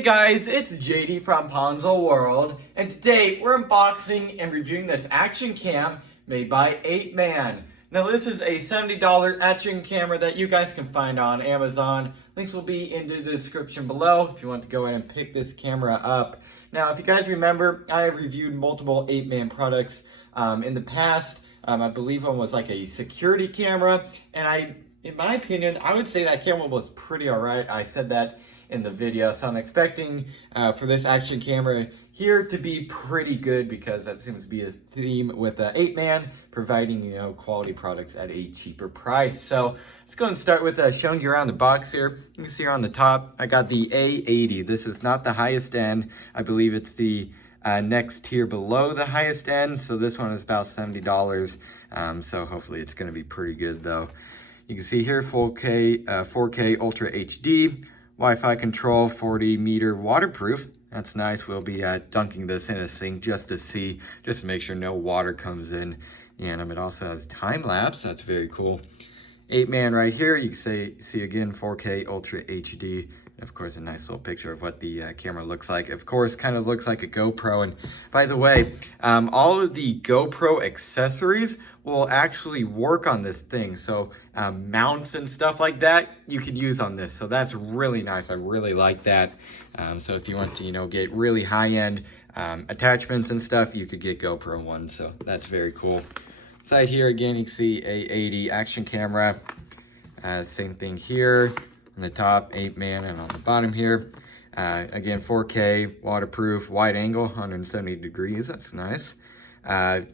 Hey guys, it's JD from Ponzo World, and today we're unboxing and reviewing this action cam made by APEMAN. Now this is a $70 action camera that you guys can find on Amazon. Links will be in the description below if you want to go in and pick this camera up. Now if you guys remember, I have reviewed multiple APEMAN products in the past. I believe one was like a security camera, and in my opinion, I would say that camera was pretty alright. I said that in the video, so I'm expecting for this action camera here to be pretty good, because that seems to be a theme with APEMAN, providing quality products at a cheaper price. So let's go and start with showing you around the box here. You can see here on the top I got the A80. This is not the highest end. I believe it's the next tier below the highest end, so this one is about $70. So hopefully it's going to be pretty good though. You can see here 4K Ultra HD, Wi-Fi control, 40-meter waterproof. That's nice. We'll be dunking this in a sink just to make sure no water comes in. And it also has time lapse. That's very cool. APEMAN right here. You can see again 4K Ultra HD. And of course, a nice little picture of what the camera looks like. Of course, kind of looks like a GoPro. And by the way, all of the GoPro accessories will actually work on this thing. So mounts and stuff like that you can use on this. So that's really nice. I really like that. So if you want to, get really high-end attachments and stuff, you could get GoPro ones. So that's very cool. Inside here again, you can see A80 action camera. Same thing here. On the top, APEMAN, and on the bottom here, again 4K waterproof, wide angle, 170 degrees. That's nice. The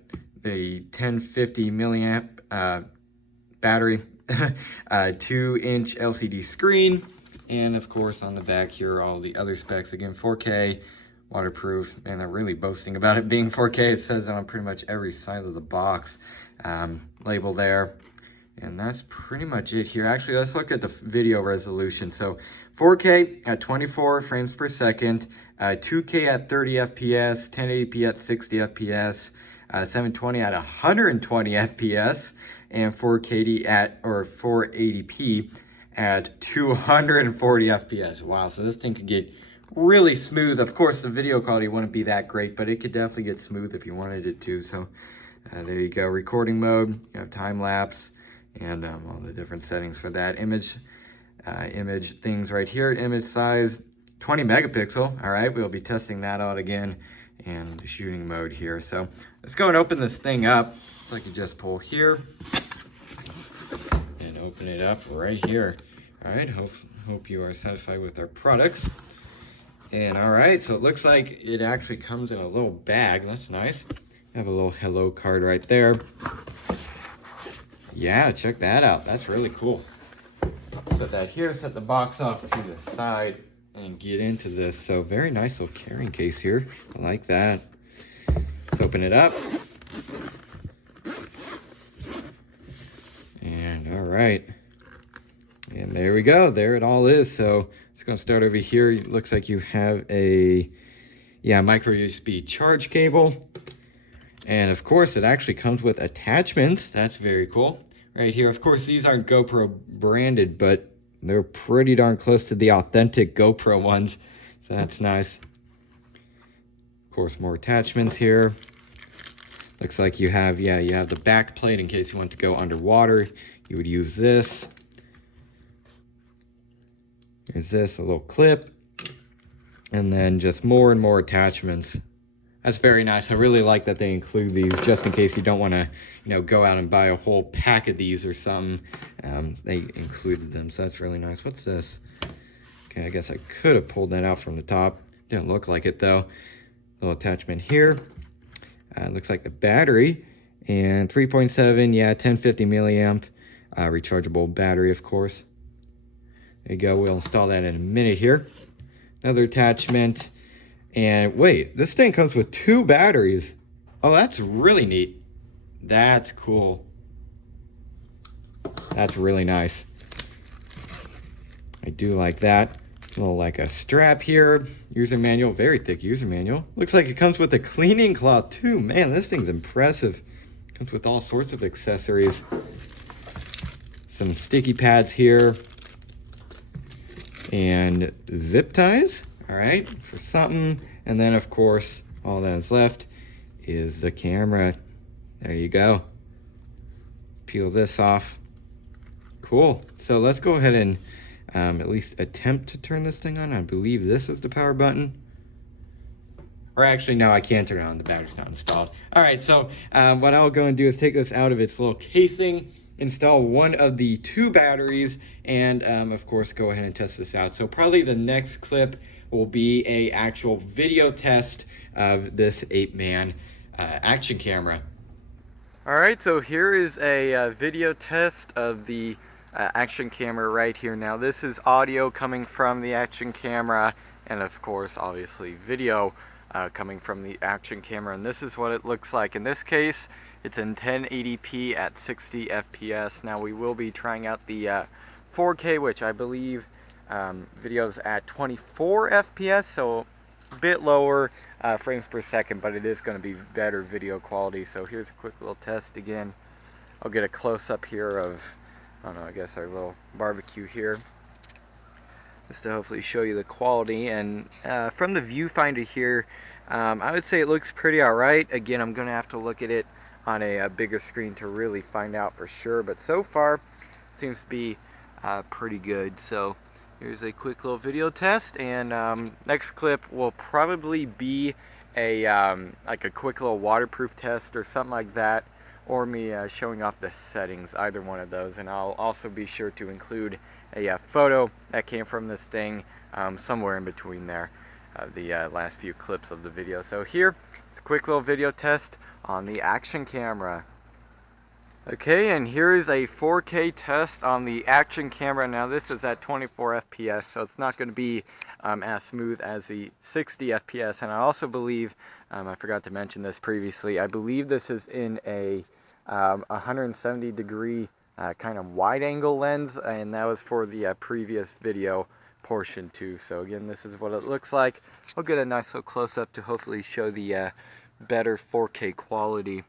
1050 milliamp battery, 2-inch LCD screen, and of course on the back here all the other specs. Again 4K waterproof, and they're really boasting about it being 4K. It says it on pretty much every side of the box. Label there. And that's pretty much it here. Actually, let's look at the video resolution. So 4K at 24 frames per second, 2K at 30 FPS, 1080p at 60 FPS, 720 at 120 FPS, and 480p at 240 FPS. Wow, so this thing could get really smooth. Of course, the video quality wouldn't be that great, but it could definitely get smooth if you wanted it to. So there you go. Recording mode, you have time lapse, and all the different settings for that. Image things right here. Image size 20 megapixel. All right, we'll be testing that out again, and the shooting mode here. So let's go and open this thing up. So I can just pull here and open it up right here. All right, hope you are satisfied with our products. And all right, so it looks like it actually comes in a little bag. That's nice. Have a little hello card right there. Yeah, check that out. That's really cool. Set that here, set the box off to the side, and get into this. So very nice little carrying case here. I like that. Let's open it up. And all right. And there we go. There it all is. So it's going to start over here. It looks like you have a micro USB charge cable. And of course, it actually comes with attachments. That's very cool. Right here, of course, these aren't GoPro branded, but they're pretty darn close to the authentic GoPro ones. So that's nice. Of course, more attachments here. Looks like you have the back plate in case you want to go underwater. You would use this. There's this, a little clip. And then just more and more attachments. That's very nice. I really like that they include these just in case you don't want to, go out and buy a whole pack of these or something. They included them, so that's really nice. What's this? Okay, I guess I could have pulled that out from the top. Didn't look like it though. Little attachment here. Looks like the battery, and 3.7, 1050 milliamp rechargeable battery, of course. There you go. We'll install that in a minute here. Another attachment. And wait, this thing comes with 2 batteries. Oh, that's really neat. That's cool. That's really nice. I do like that. A little like a strap here. User manual, very thick user manual. Looks like it comes with a cleaning cloth too. Man, this thing's impressive. Comes with all sorts of accessories. Some sticky pads here. And zip ties. All right, for something. And then of course, all that's left is the camera. There you go. Peel this off. Cool. So let's go ahead and at least attempt to turn this thing on. I believe this is the power button. Or actually, no, I can't turn it on. The battery's not installed. All right, so what I'll go and do is take this out of its little casing, install one of the 2 batteries, and of course, go ahead and test this out. So probably the next clip will be a actual video test of this 8-man action camera. All right, so here is a video test of the action camera right here. Now this is audio coming from the action camera, and of course, obviously video coming from the action camera, and this is what it looks like. In this case, it's in 1080p at 60 FPS. Now we will be trying out the 4K, which I believe videos at 24 FPS, so a bit lower frames per second, but it is going to be better video quality. So here's a quick little test again. I'll get a close-up here of, I don't know, I guess our little barbecue here, just to hopefully show you the quality. And from the viewfinder here, I would say it looks pretty alright. Again, I'm going to have to look at it on a bigger screen to really find out for sure, but so far it seems to be pretty good. So here's a quick little video test, and next clip will probably be a like a quick little waterproof test or something like that, or me showing off the settings, either one of those. And I'll also be sure to include a photo that came from this thing somewhere in between there, the last few clips of the video. So here, it's a quick little video test on the action camera. Okay, and here is a 4K test on the action camera. Now this is at 24 FPS, so it's not going to be as smooth as the 60 FPS. And I also believe, I forgot to mention this previously, I believe this is in a 170 degree kind of wide angle lens, and that was for the previous video portion too. So again, this is what it looks like. I'll get a nice little close-up to hopefully show the better 4K quality.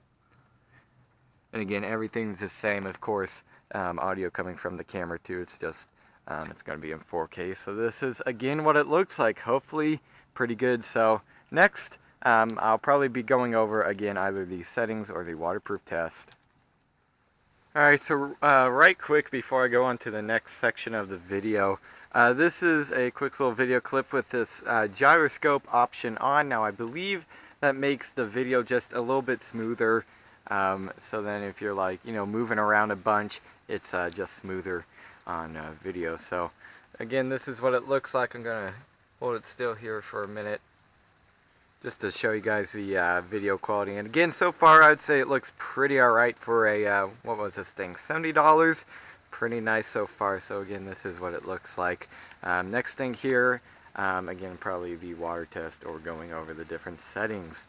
And again, everything's the same, of course, audio coming from the camera too. It's just, it's going to be in 4K. So this is, again, what it looks like. Hopefully pretty good. So next, I'll probably be going over, again, either the settings or the waterproof test. Alright, so right quick before I go on to the next section of the video, this is a quick little video clip with this gyroscope option on. Now I believe that makes the video just a little bit smoother. So then if you're like, you know, moving around a bunch, it's just smoother on video. So again, this is what it looks like. I'm going to hold it still here for a minute just to show you guys the video quality. And again, so far I'd say it looks pretty alright for a, what was this thing, $70? Pretty nice so far. So again, this is what it looks like. Next thing here, again, probably the water test or going over the different settings.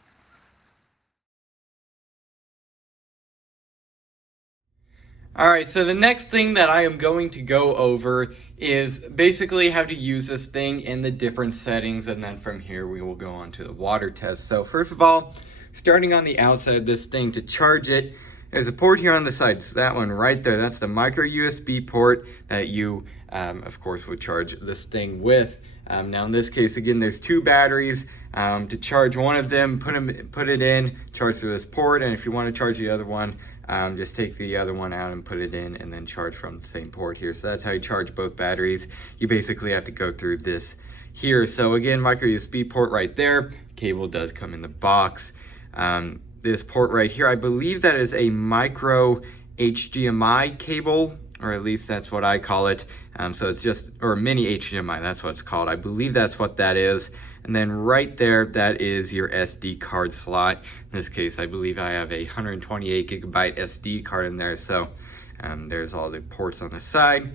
Alright, so the next thing that I am going to go over is basically how to use this thing in the different settings, and then from here we will go on to the water test. So first of all, starting on the outside of this thing, to charge it, there's a port here on the side. So that one right there, that's the micro USB port that you, of course, would charge this thing with. Now in this case, again, there's 2 batteries. To charge one of them, put it in, charge through this port, and if you want to charge the other one, just take the other one out and put it in, and then charge from the same port here. So that's how you charge both batteries. You basically have to go through this here. So again, micro USB port right there. Cable does come in the box. This port right here, I believe that is a micro HDMI cable, or at least that's what I call it. So it's just, or mini HDMI, that's what it's called. I believe that's what that is. And then right there, that is your SD card slot. In this case, I believe I have a 128 gigabyte SD card in there. So there's all the ports on the side.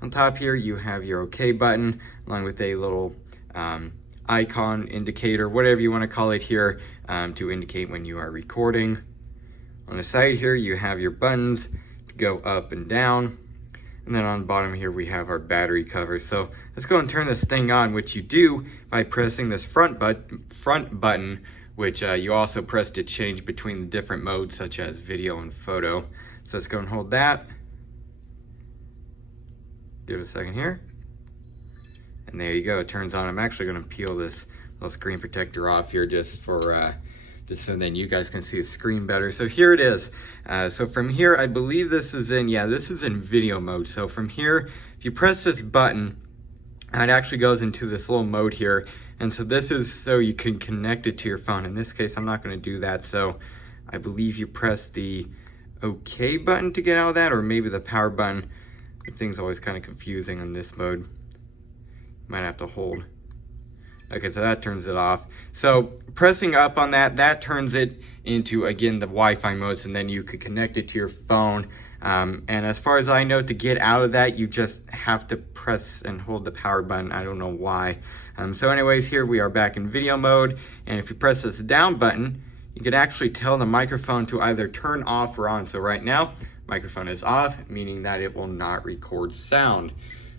On top here, you have your OK button, along with a little icon indicator, whatever you want to call it here, to indicate when you are recording. On the side here, you have your buttons to go up and down. And then on the bottom here, we have our battery cover. So let's go and turn this thing on, which you do by pressing this front button, which you also press to change between the different modes, such as video and photo. So let's go and hold that. Give it a second here. And there you go, it turns on. I'm actually gonna peel this little screen protector off here just for, just so then you guys can see the screen better. So here it is. So from here, I believe this is in, yeah, this is in video mode. So from here, if you press this button, it actually goes into this little mode here. And so this is so you can connect it to your phone. In this case, I'm not gonna do that. So I believe you press the OK button to get out of that, or maybe the power button. The thing's always kind of confusing in this mode. You might have to hold. Okay, so that turns it off. So pressing up on that, that turns it into, again, the Wi-Fi modes, and then you could connect it to your phone. And as far as I know, to get out of that, you just have to press and hold the power button. I don't know why. So anyways, here we are back in video mode. And if you press this down button, you can actually tell the microphone to either turn off or on. So right now, microphone is off, meaning that it will not record sound.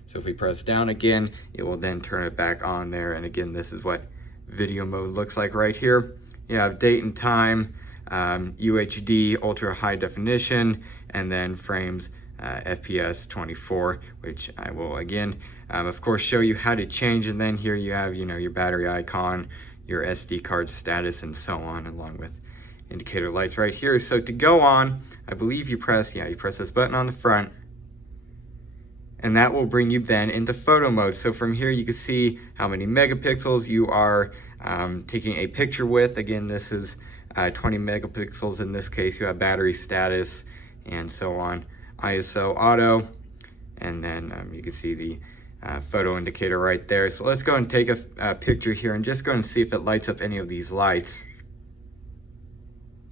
So if we press down again, it will then turn it back on there. And again, this is what video mode looks like right here. You have date and time, UHD, ultra high definition, and then frames, FPS 24, which I will again, of course, show you how to change. And then here you have, your battery icon, your SD card status, and so on, along with indicator lights right here. So to go on, I believe you press this button on the front, and that will bring you then into photo mode. So from here you can see how many megapixels you are taking a picture with. Again, this is 20 megapixels in this case. You have battery status and so on, ISO auto, and then you can see the photo indicator right there. So let's go and take a picture here and just go and see if it lights up any of these lights.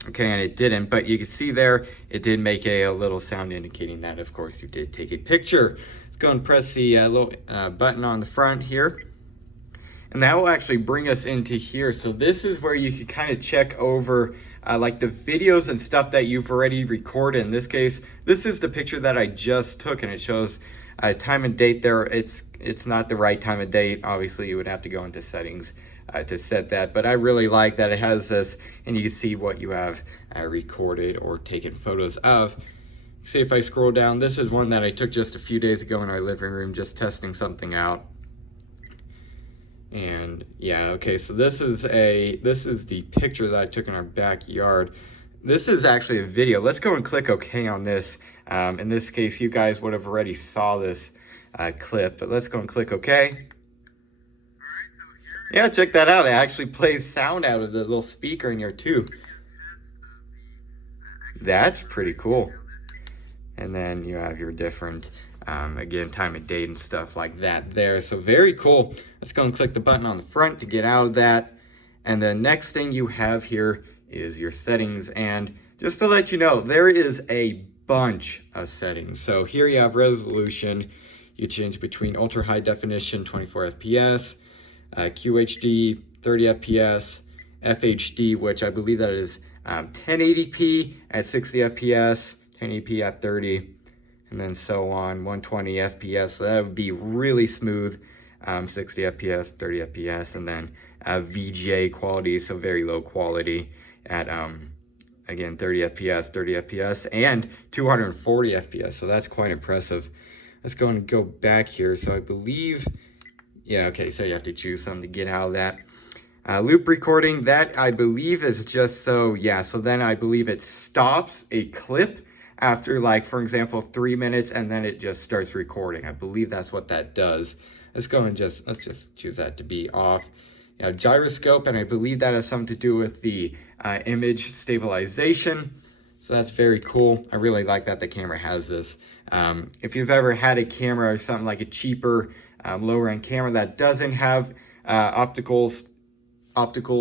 Okay, and it didn't, but you can see there, it did make a little sound indicating that, of course, you did take a picture. Let's go and press the little button on the front here. And that will actually bring us into here. So this is where you can kind of check over like the videos and stuff that you've already recorded. In this case, this is the picture that I just took, and it shows time and date there. It's not the right time of date. Obviously, you would have to go into settings to set that, but I really like that it has this, and you can see what you have recorded or taken photos of. See, if I scroll down, this is one that I took just a few days ago in our living room, just testing something out. And yeah, okay, so this is the picture that I took in our backyard. This is actually a video. Let's go and click OK on this. In this case, you guys would have already saw this clip, but let's go and click OK. Yeah, check that out. It actually plays sound out of the little speaker in here too. That's pretty cool. And then you have your different, again, time and date and stuff like that there. So very cool. Let's go and click the button on the front to get out of that. And the next thing you have here is your settings. And just to let you know, there is a bunch of settings. So here you have resolution. You change between ultra high definition, 24 FPS, QHD, 30 FPS, FHD, which I believe that is 1080p at 60 FPS, 1080p at 30, and then so on, 120 FPS. So that would be really smooth, 60 FPS, 30 FPS, and then VGA quality, so very low quality at, again, 30 FPS, 30 FPS, and 240 FPS. So that's quite impressive. Let's go and go back here. So I believe, yeah, okay, so you have to choose something to get out of that. Loop recording, that I believe is just so, yeah, so then I believe it stops a clip after, like, for example, 3 minutes, and then it just starts recording. I believe that's what that does. Let's go and let's just choose that to be off. You have gyroscope, and I believe that has something to do with the image stabilization. So that's very cool. I really like that the camera has this. If you've ever had a camera or something like a cheaper, lower end camera that doesn't have optical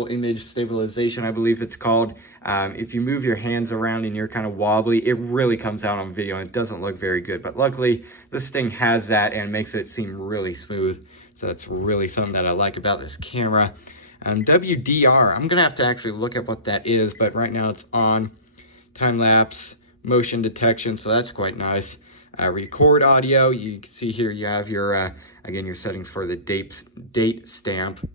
image stabilization, I believe it's called. If you move your hands around and you're kind of wobbly, it really comes out on video and it doesn't look very good. But luckily, this thing has that and makes it seem really smooth. So that's really something that I like about this camera. WDR, I'm gonna have to actually look at what that is, but right now it's on. Time lapse, motion detection, so that's quite nice. Record audio, you can see here you have your, again, your settings for the date stamp.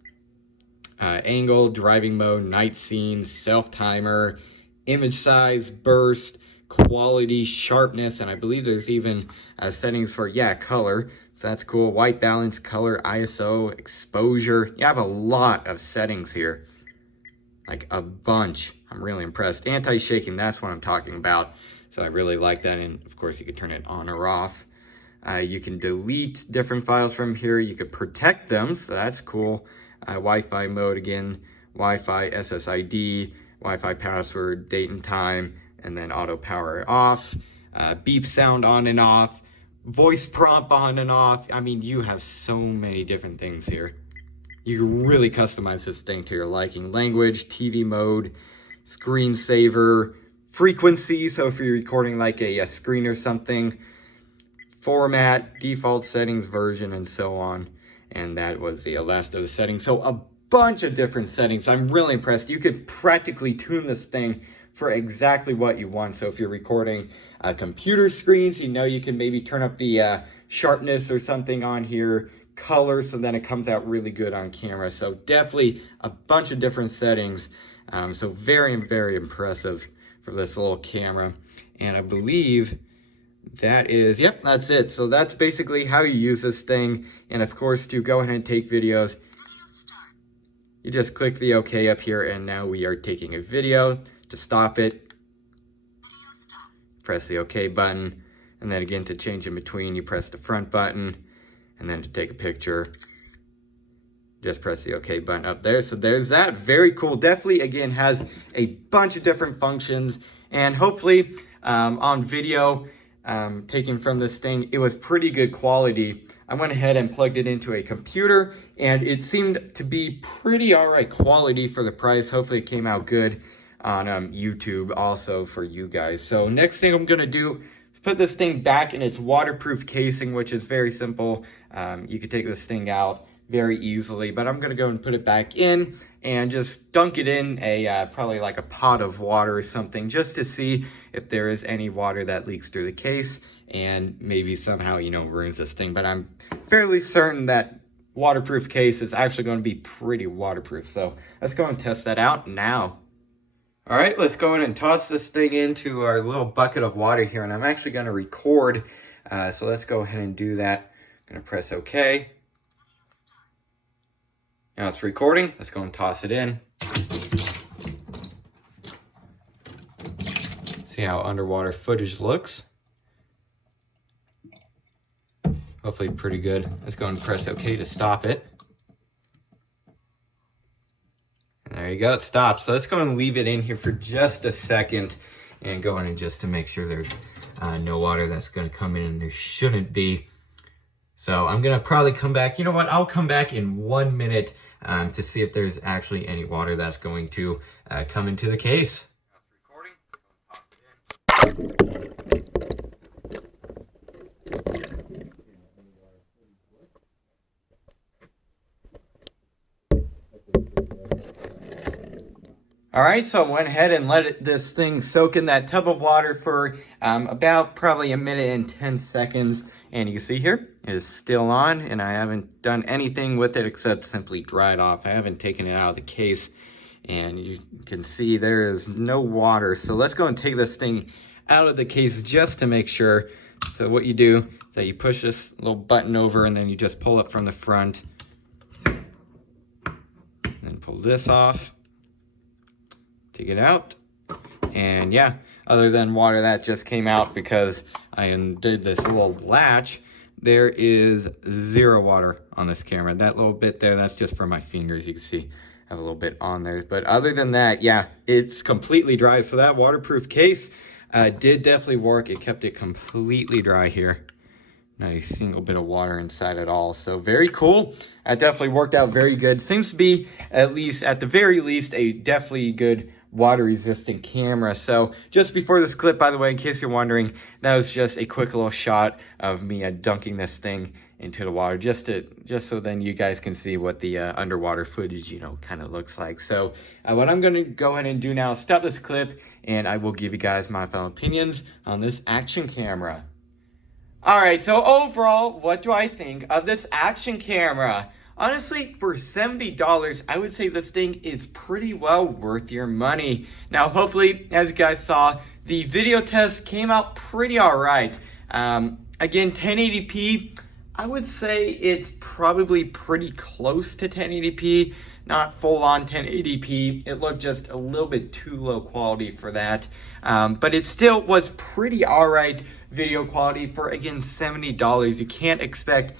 Angle, driving mode, night scene, self-timer, image size, burst, quality, sharpness, and I believe there's even settings for, yeah, color. So that's cool. White balance, color, ISO, exposure. You have a lot of settings here. Like a bunch. I'm really impressed. Anti-shaking, that's what I'm talking about. So I really like that. And of course you can turn it on or off. You can delete different files from here. You could protect them, so that's cool. Wi-Fi mode again, Wi-Fi SSID, Wi-Fi password, date and time, and then auto power off. Beep sound on and off. Voice prompt on and off. I mean, you have so many different things here. You can really customize this thing to your liking. Language, TV mode, screensaver, frequency, so if you're recording like a screen or something, format, default settings, version, and so on. And that was the last of the settings. So a bunch of different settings. I'm really impressed. You could practically tune this thing for exactly what you want. So if you're recording computer screens, you know, you can maybe turn up the sharpness or something on here, color, so then it comes out really good on camera. So definitely a bunch of different settings. So very, very impressive for this little camera. And I believe that is, yep, that's it. So that's basically how you use this thing. And of course, to go ahead and take videos, you just click the OK up here, and now we are taking a video. To stop it, press the OK button, and then again to change in between, you press the front button, and then to take a picture, just press the OK button up there. So there's that. Very cool. Definitely, again, has a bunch of different functions, and hopefully on video, taken from this thing, it was pretty good quality. I went ahead and plugged it into a computer, and it seemed to be pretty alright quality for the price. Hopefully it came out good on YouTube also for you guys. So next thing I'm gonna do is put this thing back in its waterproof casing, which is very simple. You could take this thing out very easily, but I'm gonna go and put it back in and just dunk it in a probably like a pot of water or something, just to see if there is any water that leaks through the case and maybe somehow, you know, ruins this thing. But I'm fairly certain that waterproof case is actually going to be pretty waterproof. So let's go and test that out now. All right, let's go ahead and toss this thing into our little bucket of water here, and I'm actually going to record. So let's go ahead and do that. I'm going to press OK. Now it's recording. Let's go and toss it in. See how underwater footage looks. Hopefully pretty good. Let's go and press OK to stop it. And there you go, it stops. So let's go and leave it in here for just a second and go in and just to make sure there's no water that's going to come in, and there shouldn't be. So I'm going to probably come back. You know what? I'll come back in 1 minute to see if there's actually any water that's going to come into the case. All right, so I went ahead and let this thing soak in that tub of water for about probably 1 minute and 10 seconds. And you can see here, it is still on, and I haven't done anything with it except simply dry it off. I haven't taken it out of the case, and you can see there is no water. So let's go and take this thing out of the case just to make sure. So what you do is that you push this little button over, and then you just pull it from the front. Then pull this off. Take it out, and yeah, other than water that just came out because I undid this little latch, there is 0 water on this camera. That little bit there, that's just for my fingers. You can see I have a little bit on there, but other than that, yeah, it's completely dry. So that waterproof case did definitely work. It kept it completely dry here. Not a single bit of water inside at all. So very cool. That definitely worked out very good. Seems to be, at least at the very least, a definitely good water resistant camera. So just before this clip, by the way, in case you're wondering, that was just a quick little shot of me dunking this thing into the water, just so then you guys can see what the underwater footage, you know, kind of looks like. So what I'm going to go ahead and do now is stop this clip, and I will give you guys my final opinions on this action camera. All right, so overall, what do I think of this action camera? Honestly, for $70, I would say this thing is pretty well worth your money. Now, hopefully, as you guys saw, the video test came out pretty all right. Again, 1080p, I would say it's probably pretty close to 1080p, not full on 1080p. It looked just a little bit too low quality for that. But it still was pretty alright video quality for, again, $70. You can't expect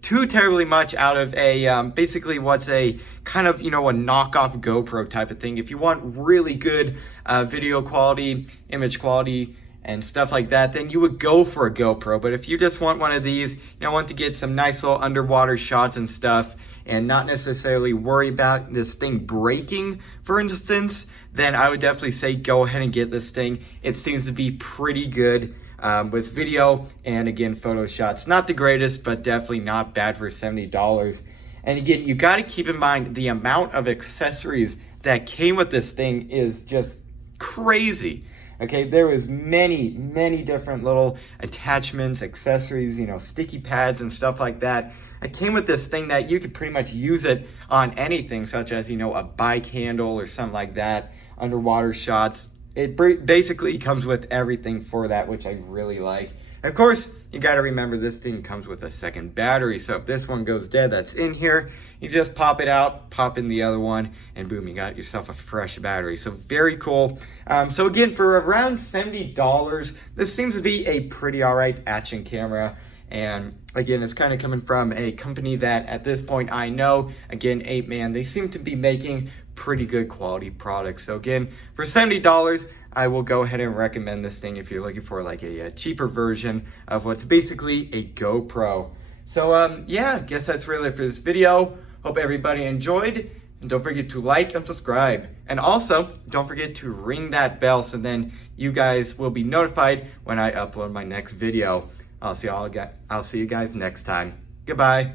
too terribly much out of a basically what's a kind of, you know, a knockoff GoPro type of thing. If you want really good video quality, image quality, and stuff like that, then you would go for a GoPro. But if you just want one of these, you know, want to get some nice little underwater shots and stuff, and not necessarily worry about this thing breaking, for instance, then I would definitely say go ahead and get this thing. It seems to be pretty good with video and, again, photo shots. Not the greatest, but definitely not bad for $70. And again, you got to keep in mind the amount of accessories that came with this thing is just crazy. Okay, there was many different little attachments, accessories, you know, sticky pads and stuff like that. It came with this thing that you could pretty much use it on anything, such as, you know, a bike handle or something like that, underwater shots. It basically comes with everything for that, which I really like. And of course, you got to remember this thing comes with a second battery. So if this one goes dead that's in here, you just pop it out, pop in the other one, and boom, you got yourself a fresh battery. So very cool. So again, for around $70, this seems to be a pretty alright action camera. And again, it's kind of coming from a company that at this point I know, again, 8man, they seem to be making pretty good quality products. So again, for $70, I will go ahead and recommend this thing if you're looking for like a cheaper version of what's basically a GoPro. So yeah, I guess that's really it for this video. Hope everybody enjoyed. And don't forget to like and subscribe. And also, don't forget to ring that bell so then you guys will be notified when I upload my next video. I'll see you guys next time. Goodbye.